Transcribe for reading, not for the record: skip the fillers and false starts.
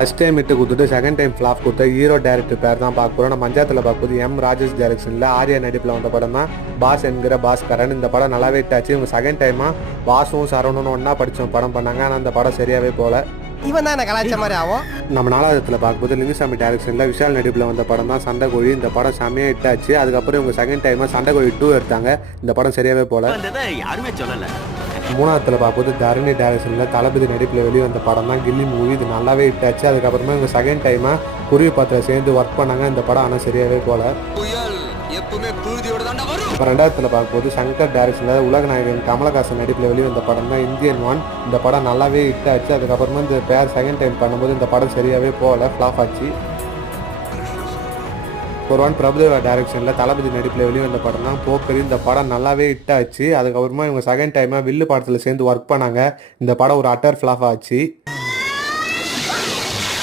First time விட்டு கொடுத்துட்டு second time flop கொடுத்த ஹீரோ டேரக்டர் பேர் தான் பார்க்க போகிறோம். நம்ம மஞ்சாத்தில் பார்க்கும்போது எம் ராஜேஷ் டைரக்ஷனில் ஆர்யா நடிப்பில் வந்த படம் தான் பாஸ் என்கிற பாஸ்கரன். இந்த படம் நல்லாவே இட்டாச்சு. இவங்க செகண்ட் டைமாக பாஸும் சரவணனும் ஒன்றா படித்த படம் பண்ணாங்க. ஆனால் அந்த படம் சரியாகவே போகல. இவன் தான் கலாச்சார மாதிரி ஆகும். நம்ம நாலாவதுல பார்க்கும்போது லிங்குசாமி டைரக்ஷனில் விஷால் நடிப்பில் வந்த படம் தான் சண்டைக்கோழி. இந்த படம் செம்மையாக இட்டாச்சு. அதுக்கப்புறம் இவங்க செகண்ட் டைமாக சண்டைக்கோழி 2 எடுத்தாங்க. இந்த படம் சரியாகவே போகல. யாருமே சொல்லல. மூணாவதுல பார்க்கும்போது தரணி டைரக்ஷனில் தளபதி நடிப்பில் வெளியே வந்த படம் தான் கில்லி மூவி. இது நல்லாவே இட்டாச்சு. அதுக்கப்புறமா இவங்க செகண்ட் டைமாக குருவி பாத்திர சேர்ந்து ஒர்க் பண்ணாங்க. இந்த படம் ஆனால் சரியாகவே போகல. இப்போ ரெண்டாவதுல பார்க்கும்போது சங்கர் டைரக்ஷனில் உலக நாயகன் கமலஹாசன் நடிப்பில் வெளியே வந்த படம் தான் இந்தியன் ஒன். இந்த படம் நல்லாவே இட்டாச்சு. அதுக்கப்புறமா இந்த பேர் செகண்ட் டைம் பண்ணும்போது இந்த படம் சரியாகவே போகல, ஃப்ளாப் ஆச்சு. ஒருவன் பிரபுதேவா டைரக்ஷனில் தளபதி நடிப்பில் வெளியே வந்த படம் தான் போக்கரி. இந்த படம் நல்லாவே ஹிட் ஆச்சு. அதுக்கப்புறமா இவங்க செகண்ட் டைமாக வில்லு படத்தில் சேர்ந்து ஒர்க் பண்ணாங்க. இந்த படம் ஒரு அட்டர் ஃப்ளாப் ஆச்சு.